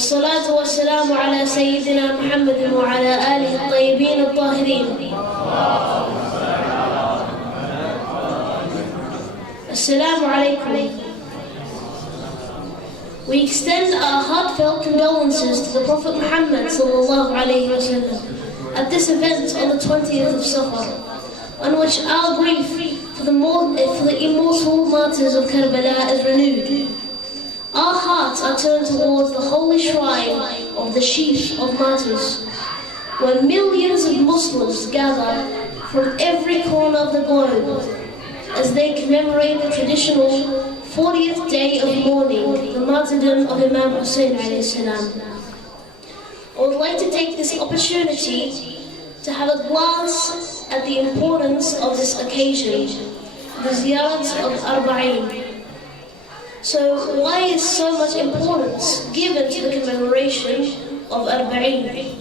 والصلاة والسلام على سيدنا محمد وعلى آله الطيبين الطاهرين. Assalamu alaikum. We extend our heartfelt condolences to the Prophet Muhammad sallallahu alayhi wa sallam at this event on the 20th of Safar, on which our grief for the immortal martyrs of Karbala is renewed. Our hearts are turned towards the holy shrine of the Chief of Martyrs, where millions of Muslims gather from every corner of the globe as they commemorate the traditional 40th day of mourning, the martyrdom of Imam Hussein alayhi salam. I would like to take this opportunity to have a glance at the importance of this occasion, the ziyarat of Arba'in. So why is so much importance given to the commemoration of Arba'in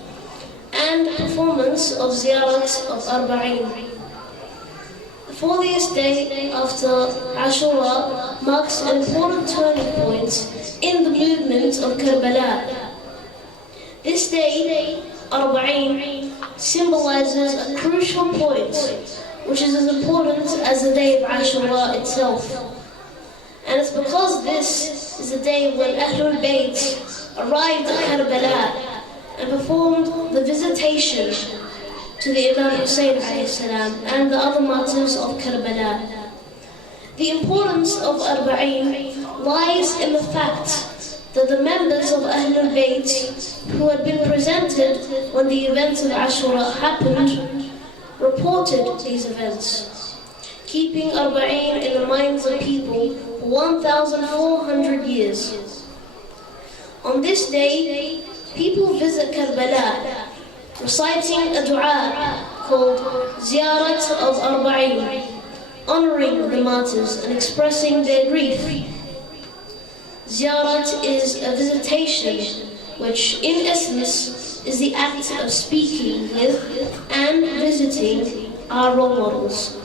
and performance of ziyarat of Arba'in? The 40th day after Ashura marks an important turning point in the movement of Karbala. This day, Arba'in, symbolizes a crucial point, which is as important as the day of Ashura itself. And it's because this is the day when Ahlul Bayt arrived at Karbala and performed the visitation to the Imam Hussein alayhi salam and the other martyrs of Karbala. The importance of Arba'in lies in the fact that the members of Ahlul Bayt who had been presented when the events of Ashura happened reported these events, keeping Arba'in in the minds of people for 1,400 years. On this day, people visit Karbala, reciting a dua called Ziyarat of Arba'in, honoring the martyrs and expressing their grief. Ziyarat is a visitation, which in essence is the act of speaking with and visiting our role models.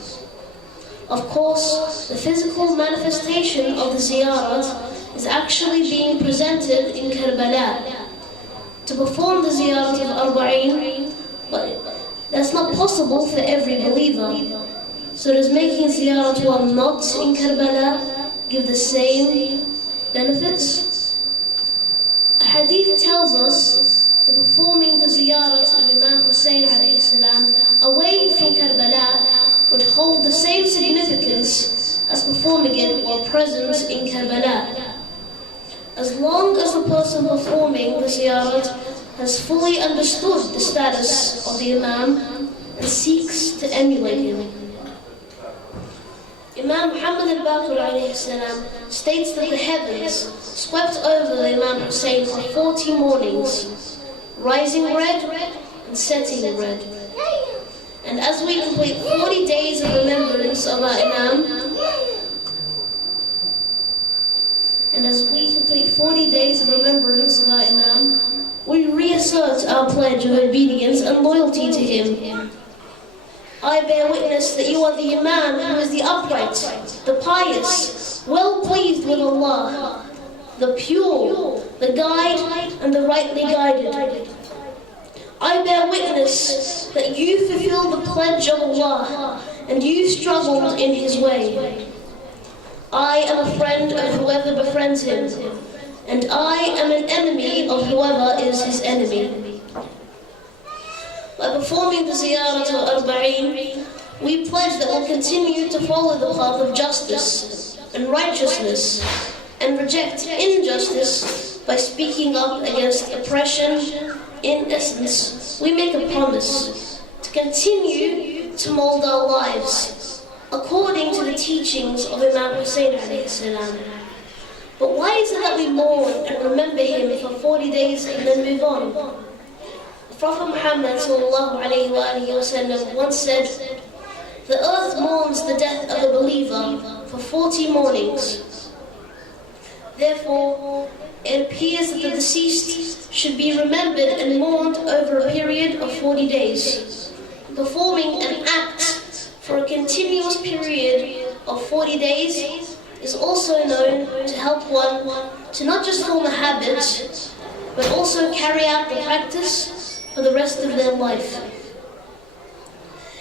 Of course, the physical manifestation of the ziyarat is actually being presented in Karbala. To perform the ziyarat of Arba'in, but that's not possible for every believer. So does making ziyarat while not in Karbala give the same benefits? A hadith tells us that performing the ziyarat of Imam Hussein alayhi salam away from Karbala would hold the same significance as performing it while present in Karbala, as long as the person performing the ziyarat has fully understood the status of the Imam and seeks to emulate him. Imam Muhammad al-Baqir alayhi salam states that the heavens swept over the Imam Hussein for 40 mornings, rising red and setting red. And as we complete 40 days of remembrance of our Imam, we reassert our pledge of obedience and loyalty to him. I bear witness that you are the Imam who is the upright, the pious, well pleased with Allah, the pure, the guide, and the rightly guided. I bear witness that you fulfilled the pledge of Allah and you struggled in His way. I am a friend of whoever befriends Him, and I am an enemy of whoever is his enemy. By performing the ziyarat of Arba'in, we pledge that we'll continue to follow the path of justice and righteousness and reject injustice by speaking up against oppression. In essence, we make a promise to continue to mold our lives according to the teachings of Imam Hussein alayhi salam. But why is it that we mourn and remember him for 40 days and then move on? The Prophet Muhammad sallallahu alayhi wa sallam once said, "The earth mourns the death of a believer for 40 mornings. Therefore, it appears that the deceased should be remembered and mourned over a period of 40 days. Performing an act for a continuous period of 40 days is also known to help one to not just form a habit, but also carry out the practice for the rest of their life.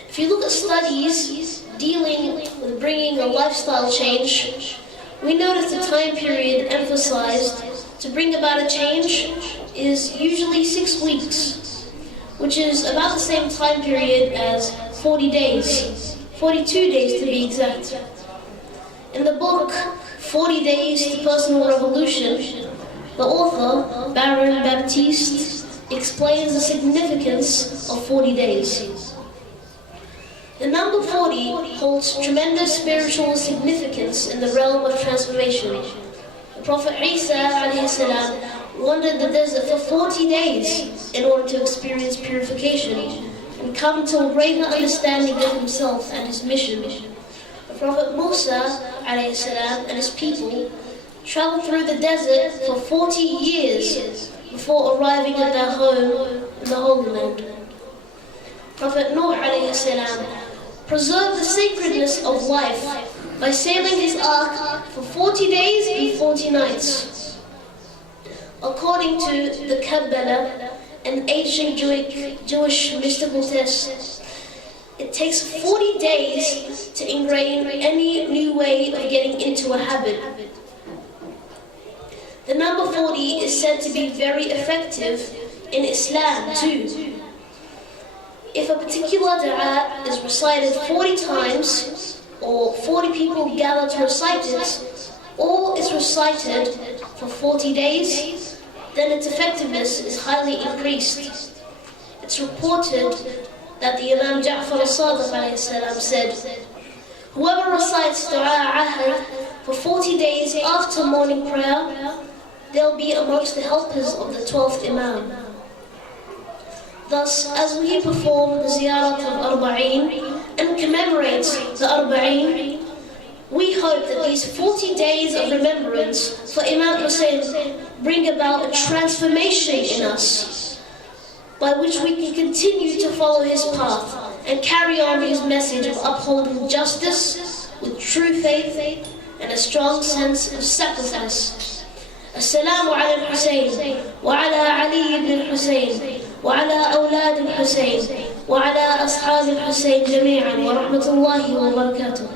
If you look at studies dealing with bringing a lifestyle change, we notice the time period emphasized to bring about a change is usually 6 weeks, which is about the same time period as 40 days, 42 days to be exact. In the book, 40 Days to Personal Revolution, the author, Baron Baptiste, explains the significance of 40 days. The number 40 holds tremendous spiritual significance in the realm of transformation. The Prophet Isa ﷺ wandered the desert for 40 days in order to experience purification and come to a greater understanding of himself and his mission. The Prophet Musa ﷺ and his people traveled through the desert for 40 years before arriving at their home in the Holy Land. Prophet Nuh ﷺ preserved the sacredness of life by sailing his ark for 40 days and 40 nights. According to the Kabbalah, an ancient Jewish mystical test, it takes 40 days to ingrain any new way of getting into a habit. The number 40 is said to be very effective in Islam too. If a particular dua is recited 40 times, or 40 people gather to recite it, or is recited for 40 days, then its effectiveness is highly increased. It's reported that the Imam Ja'far al-Sadiq said, whoever recites dua ahad for 40 days after morning prayer, they'll be amongst the helpers of the 12th Imam. Thus, as we perform the ziyarat of Arba'in and commemorate the Arba'in, we hope that these 40 days of remembrance for Imam Hussein bring about a transformation in us, by which we can continue to follow his path and carry on his message of upholding justice with true faith and a strong sense of sacrifice. السلام على الحسين وعلى علي بن الحسين وعلى أولاد الحسين وعلى أصحاب الحسين جميعا ورحمة الله وبركاته.